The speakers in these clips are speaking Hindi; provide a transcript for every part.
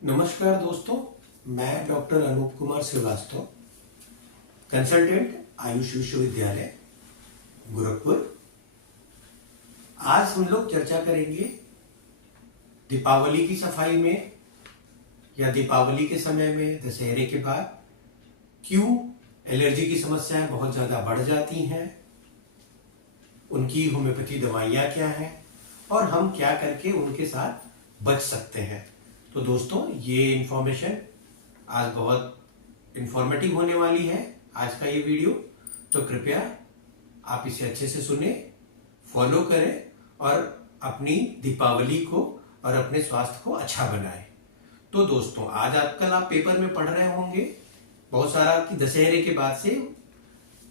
नमस्कार दोस्तों, मैं डॉक्टर अनूप कुमार श्रीवास्तव, कंसल्टेंट आयुष विश्वविद्यालय गोरखपुर। आज हम लोग चर्चा करेंगे दीपावली की सफाई में या दीपावली के समय में, दशहरे के बाद क्यों एलर्जी की समस्याएं बहुत ज्यादा बढ़ जाती हैं, उनकी होम्योपैथी दवाइयां क्या हैं और हम क्या करके उनके साथ बच सकते हैं। तो दोस्तों, ये इंफॉर्मेशन आज बहुत इंफॉर्मेटिव होने वाली है, आज का ये वीडियो। तो कृपया आप इसे अच्छे से सुने, फॉलो करें और अपनी दीपावली को और अपने स्वास्थ्य को अच्छा बनाएं। तो दोस्तों, आज आजकल आप पेपर में पढ़ रहे होंगे बहुत सारा कि दशहरे के बाद से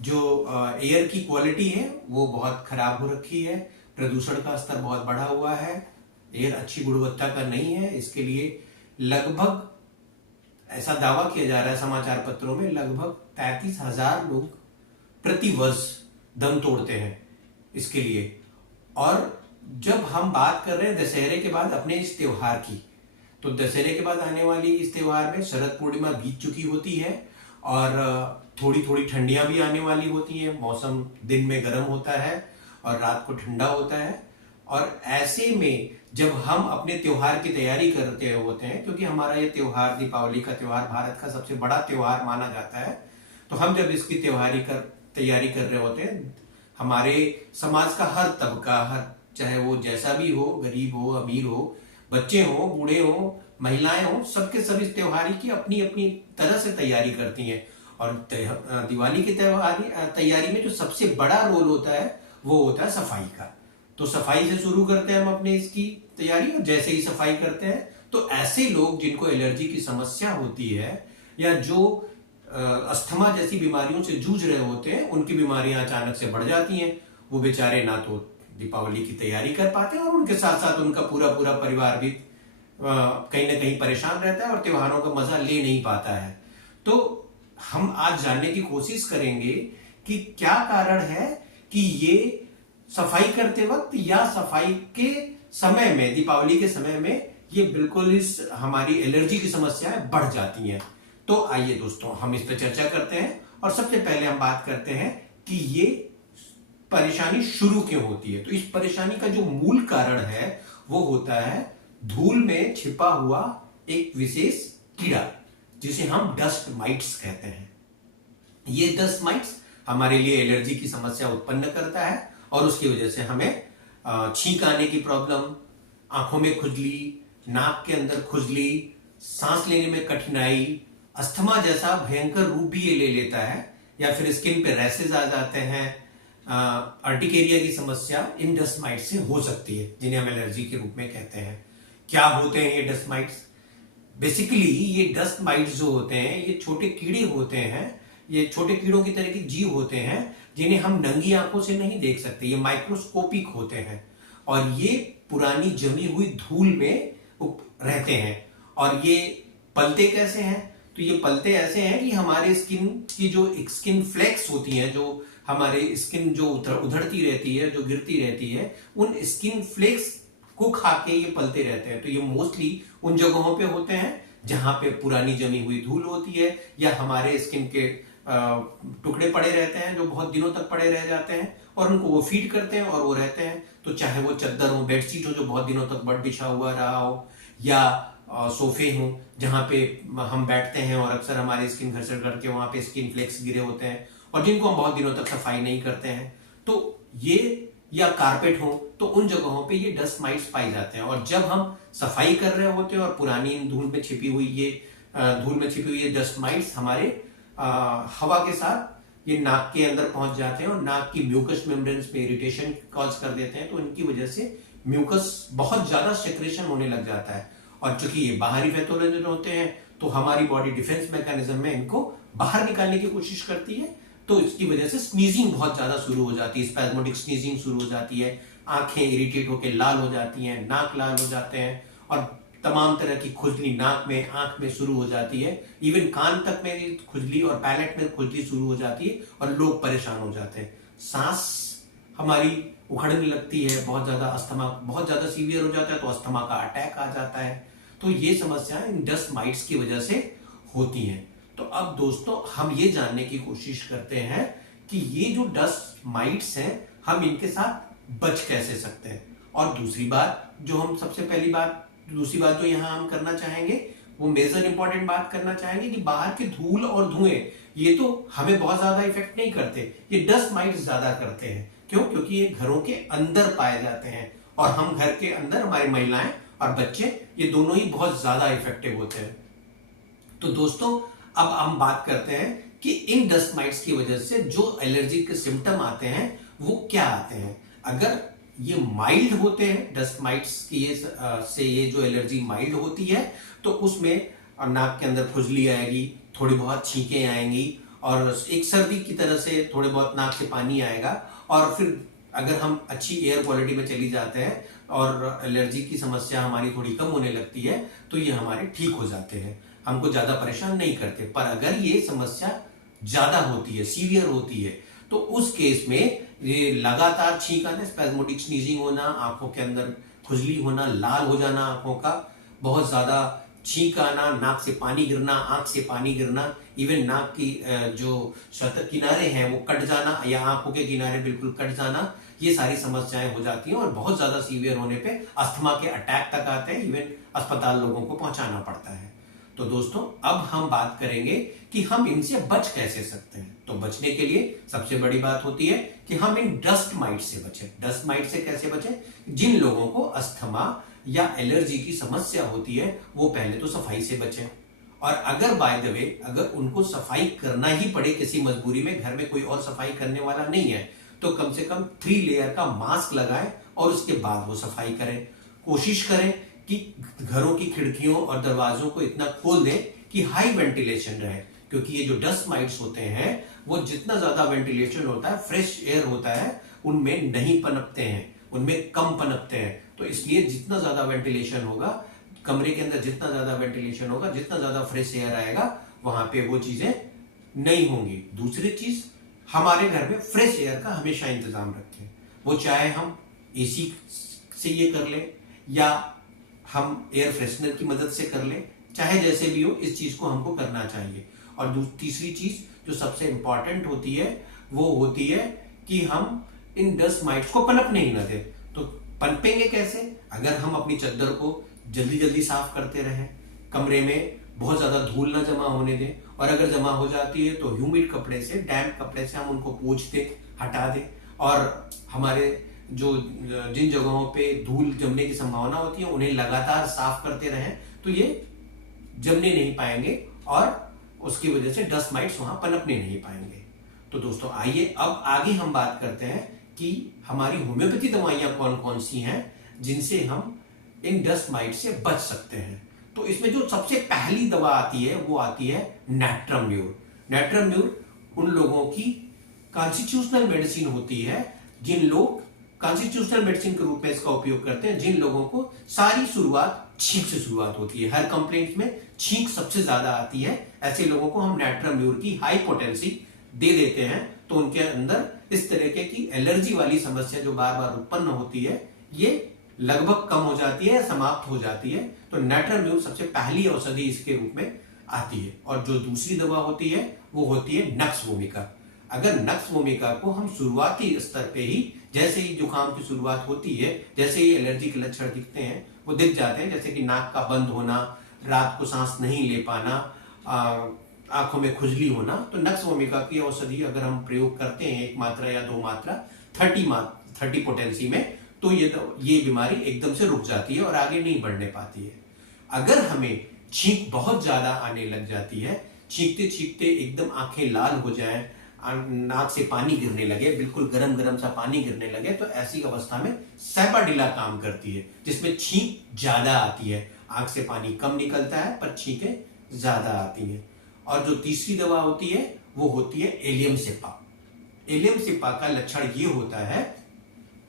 जो एयर की क्वालिटी है वो बहुत खराब हो रखी है, प्रदूषण का स्तर बहुत बढ़ा हुआ है, एयर अच्छी गुणवत्ता का नहीं है। इसके लिए लगभग ऐसा दावा किया जा रहा है समाचार पत्रों में, लगभग 33,000 लोग प्रति वर्ष दम तोड़ते हैं इसके लिए। और जब हम बात कर रहे हैं दशहरे के बाद अपने इस त्योहार की, तो दशहरे के बाद आने वाली इस त्योहार में शरद पूर्णिमा बीत चुकी होती है और थोड़ी थोड़ी ठंडियां भी आने वाली होती हैं। मौसम दिन में गर्म होता है और रात को ठंडा होता है। और ऐसे में जब हम अपने त्योहार की तैयारी करते होते हैं, क्योंकि हमारा ये त्योहार, दीपावली का त्योहार भारत का सबसे बड़ा त्योहार माना जाता है, तो हम जब इसकी तैयारी कर रहे होते हैं, हमारे समाज का हर तबका, चाहे वो जैसा भी हो, गरीब हो, अमीर हो, बच्चे हो, बूढ़े हो, महिलाएं हो, सबके सब इस त्योहार की अपनी अपनी तरह से तैयारी करती हैं। और दिवाली की तैयारी में जो सबसे बड़ा रोल होता है वो होता है सफाई का। तो सफाई से शुरू करते हैं हम अपने इसकी तैयारी, और जैसे ही सफाई करते हैं तो ऐसे लोग जिनको एलर्जी की समस्या होती है या जो अस्थमा जैसी बीमारियों से जूझ रहे होते हैं, उनकी बीमारियां अचानक से बढ़ जाती हैं। वो बेचारे ना तो दीपावली की तैयारी कर पाते हैं और उनके साथ साथ उनका पूरा पूरा परिवार भी कहीं ना कहीं परेशान रहता है और त्योहारों का मजा ले नहीं पाता है। तो हम आज जानने की कोशिश करेंगे कि क्या कारण है कि ये सफाई करते वक्त या सफाई के समय में, दीपावली के समय में, ये बिल्कुल इस हमारी एलर्जी की समस्याएं बढ़ जाती हैं। तो आइए दोस्तों, हम इस पर चर्चा करते हैं और सबसे पहले हम बात करते हैं कि ये परेशानी शुरू क्यों होती है। तो इस परेशानी का जो मूल कारण है वो होता है धूल में छिपा हुआ एक विशेष कीड़ा, जिसे हम डस्ट माइट्स कहते हैं। ये डस्ट माइट्स हमारे लिए एलर्जी की समस्या उत्पन्न करता है और उसकी वजह से हमें छींक आने की प्रॉब्लम, आंखों में खुजली, नाक के अंदर खुजली, सांस लेने में कठिनाई, अस्थमा जैसा भयंकर रूप भी ये ले लेता है, या फिर स्किन पे रैसेस आ जाते हैं। अर्टिकेरिया की समस्या इन डस्ट माइट्स से हो सकती है, जिन्हें हम एलर्जी के रूप में कहते हैं। क्या होते हैं ये डस्ट माइट्स? बेसिकली ये डस्ट माइट्स जो होते हैं ये छोटे कीड़े होते हैं, ये छोटे कीड़ों की तरह के जीव होते हैं जिन्हें हम नंगी आंखों से नहीं देख सकते। ये माइक्रोस्कोपिक होते हैं और ये पुरानी जमी हुई धूल में रहते हैं। और ये पलते कैसे हैं? तो ये पलते ऐसे हैं कि हमारे स्किन की जो स्किन फ्लेक्स होती हैं, जो हमारे स्किन जो उधड़ती रहती है, जो गिरती रहती है, उन स्किन फ्लेक्स को खा के ये पलते रहते हैं। तो ये मोस्टली उन जगहों पे होते हैं जहां पे पुरानी जमी हुई धूल होती है या हमारे स्किन के टुकड़े पड़े रहते हैं जो बहुत दिनों तक पड़े रह जाते हैं, और उनको वो फीड करते हैं और वो रहते हैं। तो चाहे वो चद्दर हो, बेडशीट हो जो बहुत दिनों तक बट बिछा हुआ रहा हो, या सोफे हो जहां पे हम बैठते हैं और अक्सर हमारे स्किन घर्षण करके वहां पे स्किन फ्लेक्स गिरे होते हैं और जिनको हम बहुत दिनों तक सफाई नहीं करते हैं, तो ये, या कारपेट हो, तो उन जगहों पे ये डस्ट माइट्स पाई जाते हैं। और जब हम सफाई कर रहे होते हैं और पुरानी धूल में छिपी हुई ये डस्ट माइट्स हमारे हवा के साथ ये नाक के अंदर पहुंच जाते हैं और नाक की म्यूकस मेम्ब्रेन्स में इरिटेशन कॉज कर देते हैं। तो इनकी वजह से म्यूकस बहुत ज्यादा सेक्रेशन होने लग जाता है, और चूंकि ये बाहरी पैथोजन होते हैं तो हमारी बॉडी डिफेंस मैकेनिज्म में इनको बाहर निकालने की कोशिश करती है। तो इसकी वजह से स्नीजिंग बहुत ज्यादा शुरू हो जाती है, स्पैज्मोडिक स्नीजिंग शुरू हो जाती है, आंखें इरिटेट होकर लाल हो जाती हैं, नाक लाल हो जाते हैं और तमाम तरह की खुजली नाक में, आंख में शुरू हो जाती है। इवन कान तक में खुजली और पैलेट में खुजली शुरू हो जाती है और लोग परेशान हो जाते हैं। सांस हमारी उखड़ने लगती है, बहुत ज्यादा अस्थमा, बहुत ज्यादा सीवियर हो जाता है तो अस्थमा का अटैक आ जाता है। तो ये समस्याएं इन डस्ट माइट्स की वजह से होती हैं। तो अब दोस्तों हम ये जानने की कोशिश करते हैं कि ये जो डस्ट माइट्स हैं हम इनके साथ बच कैसे सकते हैं। और दूसरी बात जो हम दूसरी बात जो यहाँ हम करना चाहेंगे वो मेजर इंपॉर्टेंट बात करना चाहेंगे कि बाहर के धूल और धुएं ये तो हमें बहुत ज्यादा इफेक्ट नहीं करते, ये डस्ट माइट्स ज्यादा करते हैं। क्यों? क्योंकि ये घरों के अंदर पाए जाते हैं और हम घर के अंदर हमारी महिलाएं और बच्चे ये दोनों ही बहुत ज्यादा इफेक्टिव होते हैं। तो दोस्तों अब हम बात करते हैं कि इन डस्ट माइट्स की वजह से जो एलर्जी के सिम्टम आते हैं वो क्या आते हैं। अगर ये माइल्ड होते हैं, डस्ट माइट्स की ये जो एलर्जी माइल्ड होती है तो उसमें नाक के अंदर खुजली आएगी, थोड़ी बहुत छींकें आएंगी और एक सर्दी की तरह से थोड़े बहुत नाक से पानी आएगा। और फिर अगर हम अच्छी एयर क्वालिटी में चली जाते हैं और एलर्जी की समस्या हमारी थोड़ी कम होने लगती है तो ये हमारे ठीक हो जाते हैं, हमको ज्यादा परेशान नहीं करते। पर अगर ये समस्या ज्यादा होती है, सीवियर होती है, तो उस केस में ये लगातार छींक आना, स्पैज्मोटिक स्नीजिंग होना, आंखों के अंदर खुजली होना, लाल हो जाना आंखों का, बहुत ज्यादा छींक आना, नाक से पानी गिरना, आंख से पानी गिरना, इवन नाक की जो सतह किनारे हैं वो कट जाना या आंखों के किनारे बिल्कुल कट जाना, ये सारी समस्याएं हो जाती हैं। और बहुत ज्यादा सीवियर होने पे अस्थमा के अटैक तक आते हैं, इवन अस्पताल लोगों को पहुंचाना पड़ता है। तो दोस्तों अब हम बात करेंगे कि हम इनसे बच कैसे सकते हैं। तो बचने के लिए सबसे बड़ी बात होती है कि हम इन डस्ट माइट से बचें। डस्ट माइट से कैसे बचें? जिन लोगों को अस्थमा या एलर्जी की समस्या होती है वो पहले तो सफाई से बचें। और अगर बाय द वे अगर उनको सफाई करना ही पड़े किसी मजबूरी में, घर में कोई और सफाई करने वाला नहीं है, तो कम से कम 3 लेयर का मास्क लगाएं और उसके बाद वो सफाई करें। कोशिश करें कि घरों की खिड़कियों और दरवाजों को इतना खोल दें कि हाई वेंटिलेशन रहे, क्योंकि ये जो डस्ट माइट्स होते हैं वो जितना ज्यादा वेंटिलेशन होता है, फ्रेश एयर होता है, उनमें नहीं पनपते हैं, उनमें कम पनपते हैं। तो इसलिए जितना ज्यादा वेंटिलेशन होगा कमरे के अंदर, जितना ज्यादा वेंटिलेशन होगा, जितना ज्यादा फ्रेश एयर आएगा, वहां पे वो चीजें नहीं होंगी। दूसरी चीज, हमारे घर में फ्रेश एयर का हमेशा इंतजाम रखें। वो चाहे हम एसी से ये कर लें या हम एयर फ्रेशनर की मदद से कर लें, चाहे जैसे भी हो, इस चीज को हमको करना चाहिए। और तीसरी चीज जो सबसे इंपॉर्टेंट होती है वो होती है कि हम इन डस्ट माइट्स को पनपने ही ना दें। तो पनपेंगे कैसे? अगर हम अपनी चद्दर को जल्दी जल्दी साफ करते रहें, कमरे में बहुत ज्यादा धूल ना जमा होने दें, और अगर जमा हो जाती है तो ह्यूमिड कपड़े से, डैम्प कपड़े से हम उनको पोंछ दें, हटा दें। और हमारे जिन जगहों पे धूल जमने की संभावना होती है उन्हें लगातार साफ करते रहें, तो ये जमने नहीं पाएंगे और उसकी वजह से डस्ट माइट्स वहां पनपने नहीं पाएंगे। तो दोस्तों आइए अब आगे हम बात करते हैं कि हमारी होम्योपैथी दवाइयां कौन कौन सी हैं जिनसे हम इन डस्ट माइट से बच सकते हैं। तो इसमें जो सबसे पहली दवा आती है वो आती है नैट्रम्यूर। नैट्रम्यूर उन लोगों की कॉन्स्टिट्यूशनल मेडिसिन होती है जिन लोग कॉन्स्टिट्यूशनल मेडिसिन के रूप में इसका उपयोग करते हैं, जिन लोगों को सारी शुरुआत छींक से शुरुआत होती है, हर कंप्लेंट में छींक सबसे ज्यादा आती है, ऐसे लोगों को हम नैट्रम्यूर की हाई पोटेंसी दे देते हैं। तो उनके अंदर इस तरीके की एलर्जी वाली समस्या जो बार बार उत्पन्न होती है ये लगभग कम हो जाती है, समाप्त हो जाती है। तो नैट्रम्यूर सबसे पहली औषधि इसके रूप में आती है। और जो दूसरी दवा होती है वो होती है नक्स वोमिका। अगर नक्स वोमिका को हम शुरुआती स्तर पे ही, जैसे ही जुकाम की शुरुआत होती है, जैसे ही एलर्जी के लक्षण दिखते हैं वो दिख जाते हैं, जैसे कि नाक का बंद होना, रात को सांस नहीं ले पाना, आंखों में खुजली होना, तो नक्स वोमिका की औषधि अगर हम प्रयोग करते हैं 1 मात्रा या 2 मात्रा 30 पोटेंसी में, तो ये बीमारी एकदम से रुक जाती है और आगे नहीं बढ़ने पाती है। अगर हमें छींक बहुत ज्यादा आने लग जाती है, छींकते छींकते एकदम आंखें लाल हो जाएं, नाक से पानी गिरने लगे, बिल्कुल गरम गरम सा पानी गिरने लगे, तो ऐसी अवस्था में सैपाडिला काम करती है, जिसमें छींक ज्यादा आती है, आंख से पानी कम निकलता है पर छींकें ज्यादा आती हैं। और जो तीसरी दवा होती है वो होती है एलियम सेपा। एलियम सेपा का लक्षण ये होता है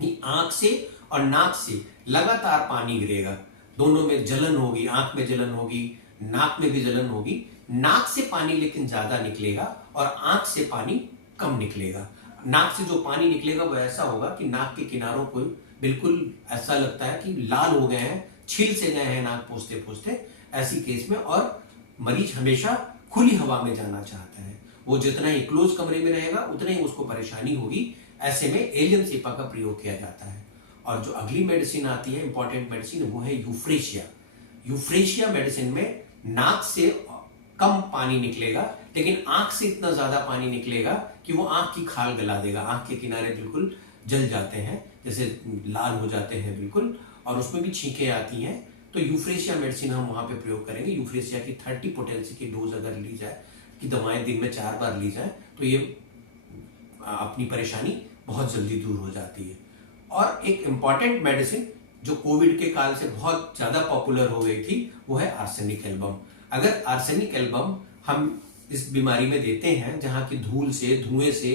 कि आंख से और नाक से लगातार पानी गिरेगा, दोनों में जलन होगी, आंख में जलन होगी, नाक में भी जलन होगी। नाक से पानी लेकिन ज्यादा निकलेगा और आंख से पानी कम निकलेगा। नाक से जो पानी निकलेगा वो ऐसा होगा कि नाक के किनारों को बिल्कुल ऐसा लगता है कि लाल हो गए हैं, छील से गए हैं नाक पोंछते पोंछते, ऐसी केस में, और मरीज हमेशा खुली हवा में जाना चाहता है। वो जितना ही क्लोज कमरे में रहेगा उतना ही उसको परेशानी होगी। ऐसे में एलियन सेपा का प्रयोग किया जाता है। और जो अगली मेडिसिन आती है, इंपॉर्टेंट मेडिसिन, वो है यूफ्रेशिया। यूफ्रेशिया मेडिसिन में नाक से कम पानी निकलेगा, लेकिन आंख से इतना ज्यादा पानी निकलेगा कि वो आंख की खाल गला देगा। आंख के किनारे बिल्कुल जल जाते हैं, जैसे लाल हो जाते हैं बिल्कुल, और उसमें भी छींकें आती हैं। तो यूफ्रेशिया मेडिसिन हम वहां पे प्रयोग करेंगे। यूफ्रेशिया की 30 पोटेंसी की डोज अगर ली जाए, कि दवाएं दिन में 4 बार ली जाए, तो ये अपनी परेशानी बहुत जल्दी दूर हो जाती है। और एक इंपॉर्टेंट मेडिसिन जो कोविड के काल से बहुत ज्यादा पॉपुलर हो गई थी, वो है आर्सेनिक एल्बम। अगर आर्सेनिक एल्बम हम इस बीमारी में देते हैं, जहां की धूल से, धुएं से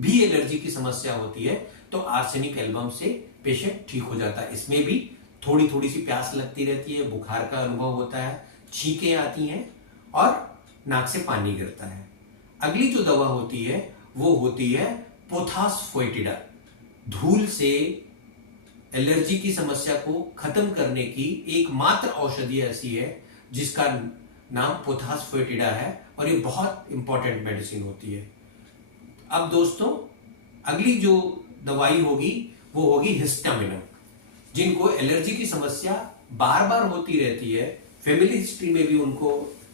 भी एलर्जी की समस्या होती है, तो आर्सेनिक एल्बम से पेशेंट ठीक हो जाता है। इसमें भी थोड़ी थोड़ी सी प्यास लगती रहती है, बुखार का अनुभव होता है, छींकें आती हैं और नाक से पानी गिरता है। अगली जो दवा होती है वो होती है पोथास फोएटिडा। धूल से एलर्जी की समस्या को खत्म करने की एकमात्र औषधि ऐसी है जिसका नाम पोथास फोएटिडा है, और ये बहुत इंपॉर्टेंट मेडिसिन होती है। अब दोस्तों, अगली जो दवाई होगी वो होगी हिस्टामिनम। जिनको एलर्जी की समस्या बार बार होती रहती है, फैमिली हिस्ट्री में भी उनको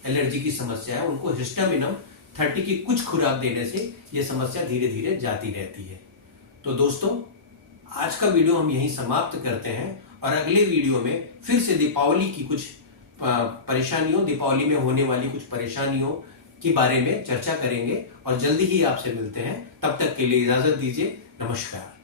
एलर्जी की समस्या है, उनको हिस्टामिनम 30 की कुछ खुराक देने से यह समस्या धीरे धीरे जाती रहती है। तो दोस्तों, आज का वीडियो हम यहीं समाप्त करते हैं, और अगले वीडियो में फिर से दीपावली की कुछ परेशानियों, दीपावली में होने वाली कुछ परेशानियों के बारे में चर्चा करेंगे, और जल्दी ही आपसे मिलते हैं। तब तक के लिए इजाजत दीजिए। नमस्कार।